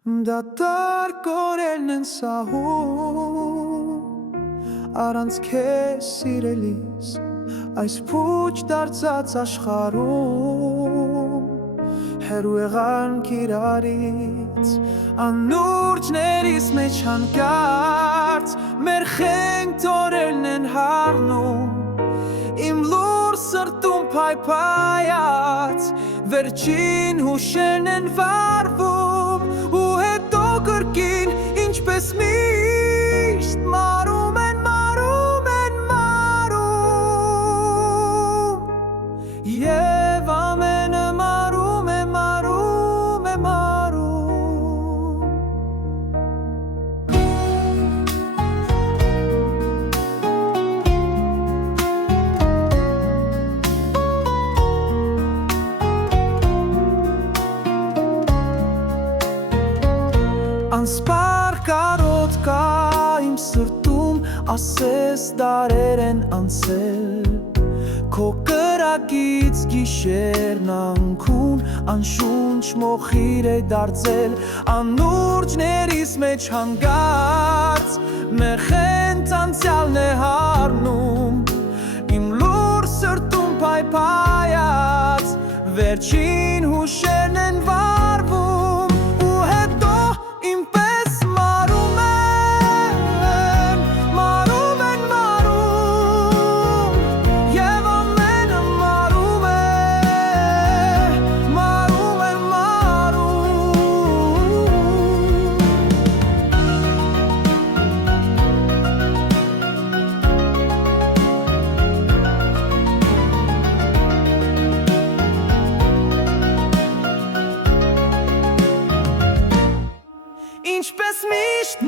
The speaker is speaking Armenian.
Դատարկ օրերն են սահում Առանց քեզ սիրելիս Այս փուչ դարձած աշխարհում Հեռու եղանք իրարից Անուրջներիս մեջ հանկարծ Մեր խենգ օրերն են հառնում Իմ լուր սրտում փայփայած Վերջին հուշերն են վառվում Ու հետո կրկին ինչպես միշտ Մարում են, մարում են, մարում Եվ ամենը մարում է, մարում է, մարում Անսպար կարոտ կա իմ սրտում Ասես դարեր են անցել Քո կրակից գիշերն անքուն Անշունչ մոխիր է դարձել Անուրջներիս մեջ հանգարց Մեղենթ անցյալն է հառնում Իմ լուր սրտում փայփայած Վերջին հուշերն են վառվում Ինչպես միշտ